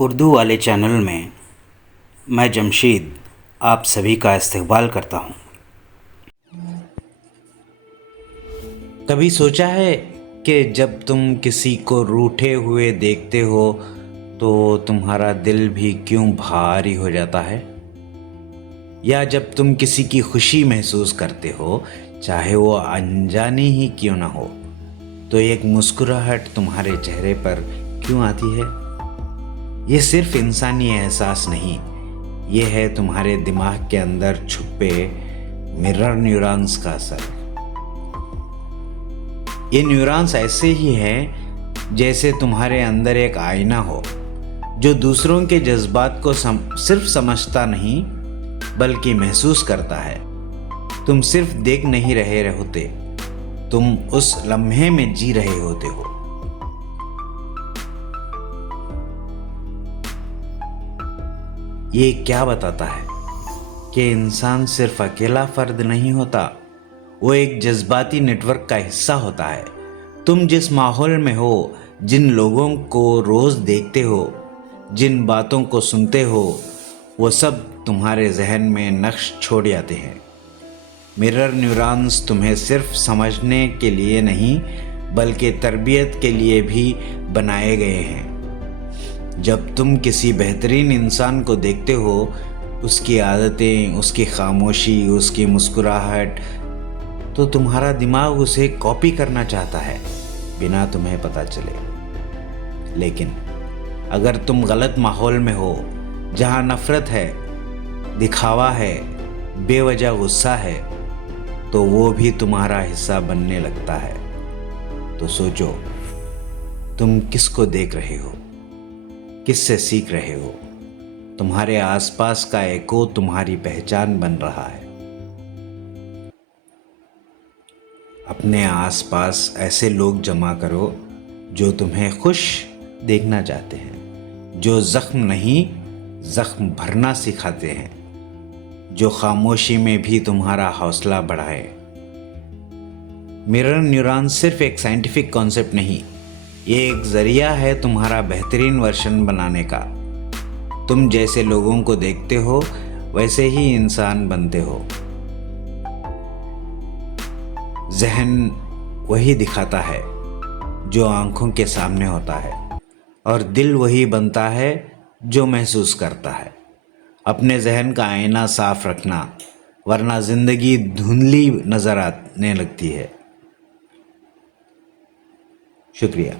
اردو والے چینل میں میں جمشید آپ سبھی کا استقبال کرتا ہوں۔ کبھی سوچا ہے کہ جب تم کسی کو روٹھے ہوئے دیکھتے ہو تو تمہارا دل بھی کیوں بھاری ہو جاتا ہے؟ یا جب تم کسی کی خوشی محسوس کرتے ہو، چاہے وہ انجانی ہی کیوں نہ ہو، تو ایک مسکراہٹ تمہارے چہرے پر کیوں آتی ہے؟ یہ صرف انسانی احساس نہیں، یہ ہے تمہارے دماغ کے اندر چھپے مرر نیورونز کا اثر۔ یہ نیورونز ایسے ہی ہیں جیسے تمہارے اندر ایک آئینہ ہو جو دوسروں کے جذبات کو صرف سمجھتا نہیں بلکہ محسوس کرتا ہے۔ تم صرف دیکھ نہیں رہے ہوتے، تم اس لمحے میں جی رہے ہوتے ہو۔ یہ کیا بتاتا ہے کہ انسان صرف اکیلا فرد نہیں ہوتا، وہ ایک جذباتی نیٹ ورک کا حصہ ہوتا ہے۔ تم جس ماحول میں ہو، جن لوگوں کو روز دیکھتے ہو، جن باتوں کو سنتے ہو، وہ سب تمہارے ذہن میں نقش چھوڑ جاتے ہیں۔ مرر نیورونز تمہیں صرف سمجھنے کے لیے نہیں بلکہ تربیت کے لیے بھی بنائے گئے ہیں۔ جب تم کسی بہترین انسان کو دیکھتے ہو، اس کی عادتیں، اس کی خاموشی، اس کی مسکراہٹ، تو تمہارا دماغ اسے کاپی کرنا چاہتا ہے بنا تمہیں پتہ چلے۔ لیکن اگر تم غلط ماحول میں ہو، جہاں نفرت ہے، دکھاوا ہے، بے وجہ غصہ ہے، تو وہ بھی تمہارا حصہ بننے لگتا ہے۔ تو سوچو، تم کس کو دیکھ رہے ہو؟ کس سے سیکھ رہے ہو؟ تمہارے آس پاس کا ایکو تمہاری پہچان بن رہا ہے۔ اپنے آس پاس ایسے لوگ جمع کرو جو تمہیں خوش دیکھنا چاہتے ہیں، جو زخم نہیں زخم بھرنا سکھاتے ہیں، جو خاموشی میں بھی تمہارا حوصلہ بڑھائے۔ مرر نیورون صرف ایک سائنٹیفک کانسیپٹ نہیں، یہ ایک ذریعہ ہے تمہارا بہترین ورژن بنانے کا۔ تم جیسے لوگوں کو دیکھتے ہو، ویسے ہی انسان بنتے ہو۔ ذہن وہی دکھاتا ہے جو آنکھوں کے سامنے ہوتا ہے، اور دل وہی بنتا ہے جو محسوس کرتا ہے۔ اپنے ذہن کا آئینہ صاف رکھنا، ورنہ زندگی دھندلی نظر آنے لگتی ہے۔ شکریہ۔